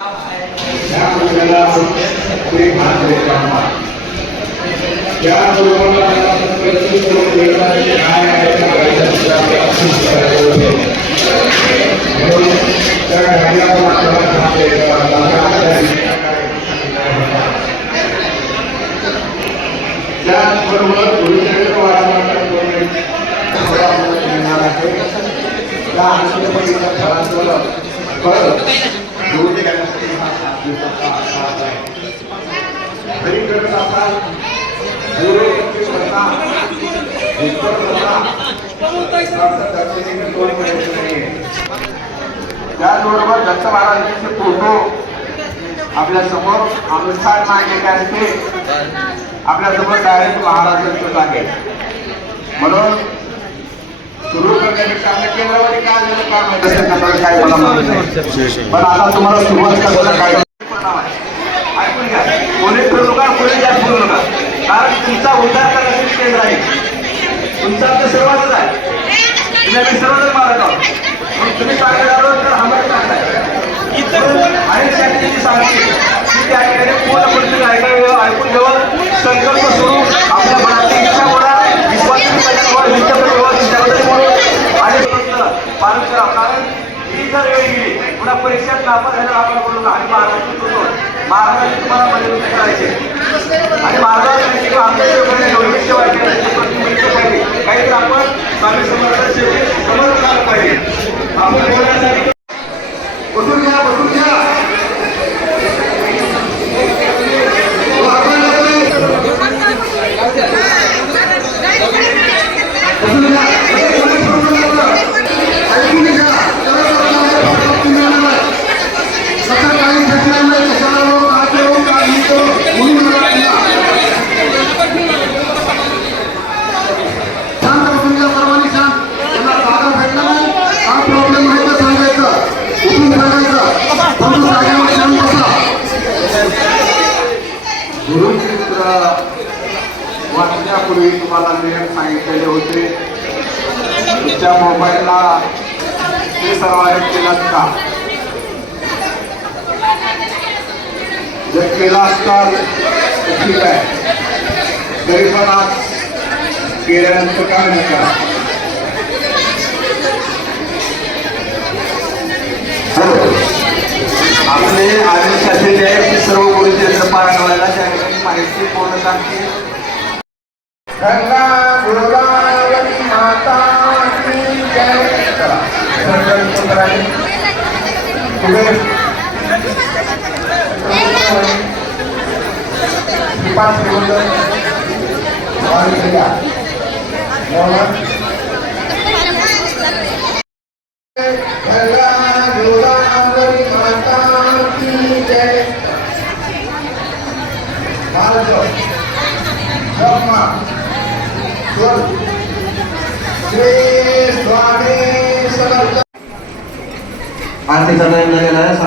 त्या मुलाला पुढे भाग द्यायचा त्या मुलाला प्रत्येक काय आहे त्या त्याचबरोबर गुरुचरित्र वाचनाचा त्याचबरोबर दत्त महाराजांचे फोटो आपल्या समोर अनुष्ठान मांडलेले असते आपल्या समोर डायरेक्ट महाराजांचं आहे म्हणून सुरू करण्यापेक्षा आपल्या केंद्रामध्ये काय झालं काम आहे काय मला माहिती नाही पण आता तुम्हाला सुरुवात करायला काय ऐकून घ्या कोणी करू नका कोणी जास्त बोलू नका कारण तुमचा उद्धार करण्याचे केंद्र आहे तुमचा तर सर्वांच आहे तुम्ही आम्ही सर्वजण मारत आहोत तुम्ही सांगत आलो तर आम्हाला सांगताय आणि शक्तीची सांगते की त्या ठिकाणी पूर्ण परिस्थिती ऐकून घ्यावं संकल्प सुरू आपल्या मनाची इच्छा होणार पालन करा कारण ही जर वेळ गेली पुन्हा परीक्षेत नापास झाल्यावर आपण बोलू नका आणि महाराजांची तुम्हाला मदत करायचे आणि महाराजांची आमच्या ठेवायचे काहीतरी आपण स्वामी समर्थांचे समोर झालं पाहिजे आपण बोलण्यासाठी बसून घ्या बसून घ्या गुरुचरित्र वाचण्यापूर्वी तुम्हाला नियम सांगितलेले होते तुमच्या मोबाईलला ते सर्व केलात का जर केला असता ठीक आहे तरी पण आज केल्यानंतर काय नाही करा आपले आदिशास्त्री जे आहे सर्व गुरुचरित्र पारायण व्हायला त्या ठिकाणी माहिती पूर्ण सांगते गंगा गोदावरी माता की जय चला संकल्प करायचे पुढे 5 सेकंद और किया गंगा गोदावरी माता की जय भारत ब्रह्मा श्री स्वामी समर्थ आरती समय लगेगा है